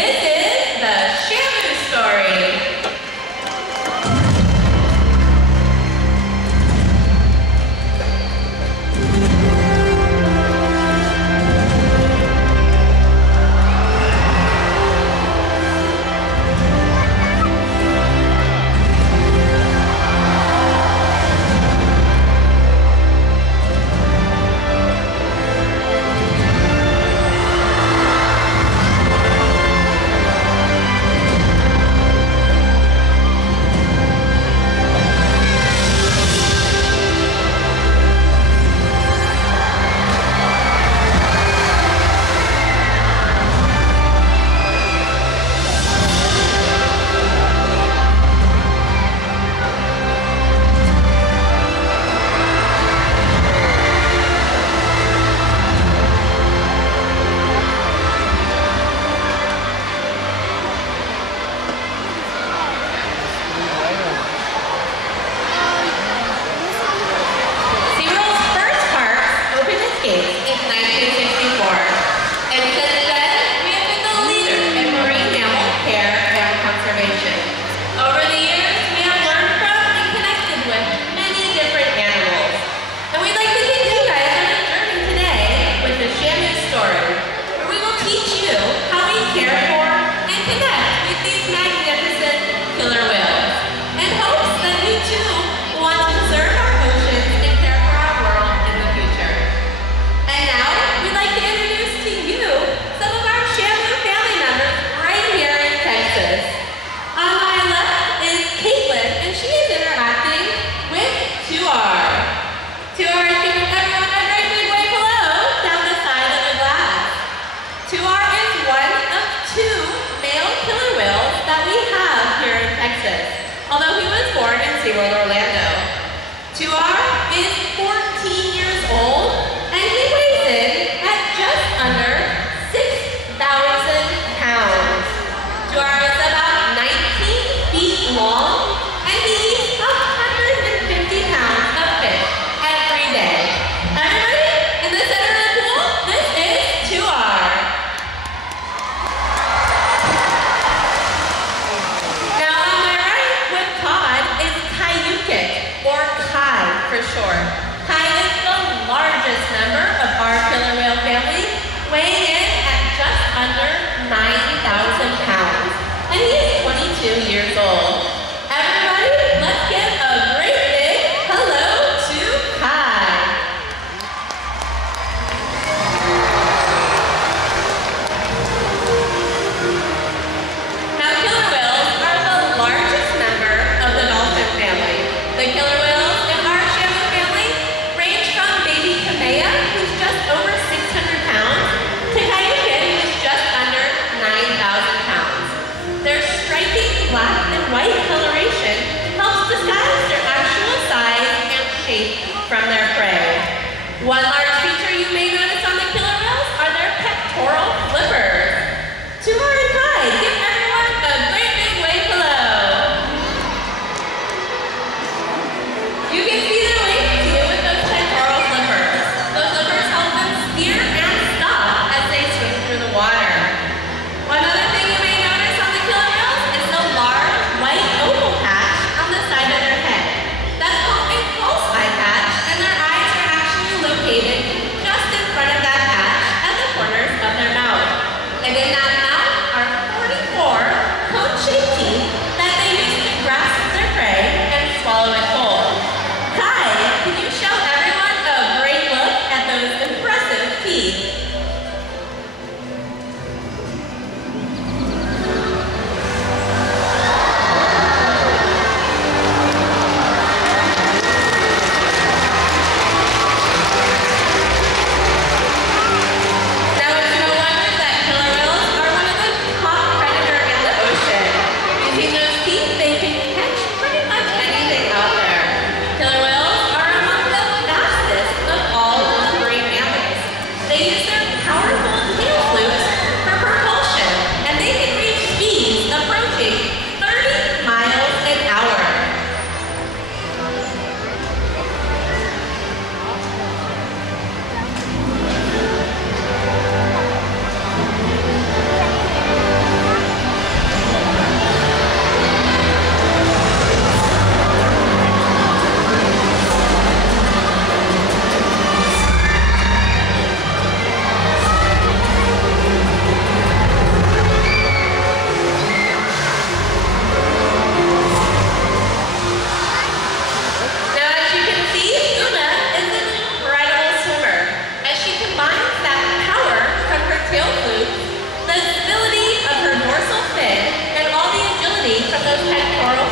This is the Shamu story.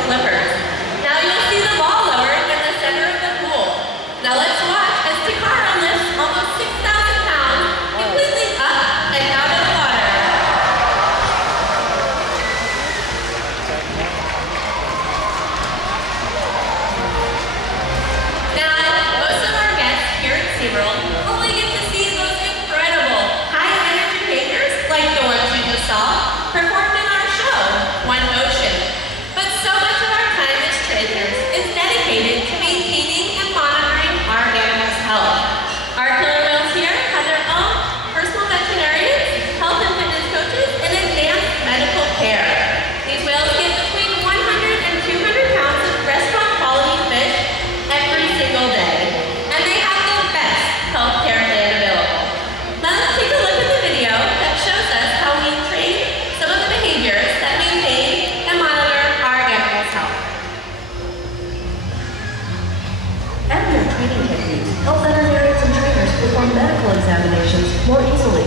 flippers. Now you'll see the ball lowered in the center of the pool. Now let's watch as Takara lifts almost 6,000 pounds completely up and out of the water. Now, most of our guests here at SeaWorld only get to see those incredible high-energy behaviors like the ones you just saw performed in our show, One Ocean. But so much of our time as trainers is dedicated to maintaining and monitoring our animals' health. Our killer whales here have their own personal veterinarians, health and fitness coaches, and advanced medical care. These whales get between 100 and 200 pounds of restaurant quality fish every single day, and they have the best health care plan available. Now let's take a look at the video that shows us how we train some of the behaviors that maintain and monitor our animals' health. Animal training techniques help veterinarians and trainers perform medical examinations more easily.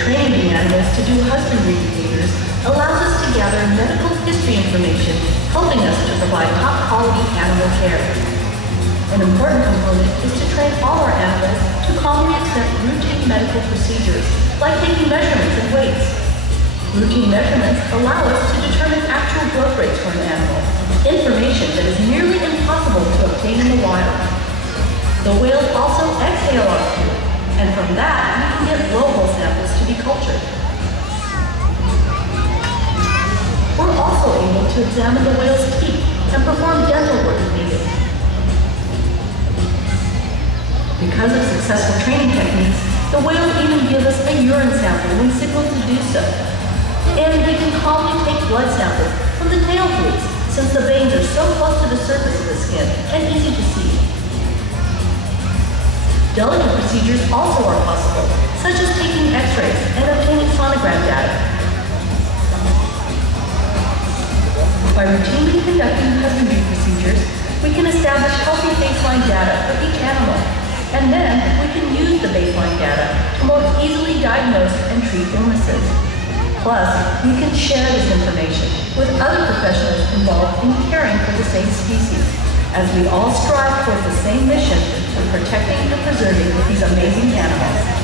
Training the animals to do husbandry behaviors allows us to gather medical history information, helping us to provide top-quality animal care. An important component is to train all our animals to calmly accept routine medical procedures, like taking measurements and weights. Routine measurements allow us to determine actual growth rates for an animal, information that is nearly impossible to obtain in the wild. The whales also exhale our food, and from that we can get blowhole samples to be cultured. We're also able to examine the whale's teeth and perform dental work if needed. Because of successful training techniques, the whales even give us a urine sample when signaled to do so. And they can calmly take blood samples from the tail flukes, since the veins are so close to the surface of the skin and easy to see. Delicate procedures also are possible, such as taking x-rays and obtaining sonogram data. By routinely conducting husbandry procedures, we can establish healthy baseline data for each animal, and then we can use the baseline data to more easily diagnose and treat illnesses. Plus, we can share this information with other professionals involved in caring for the same species, as we all strive towards the same mission of protecting and preserving these amazing animals.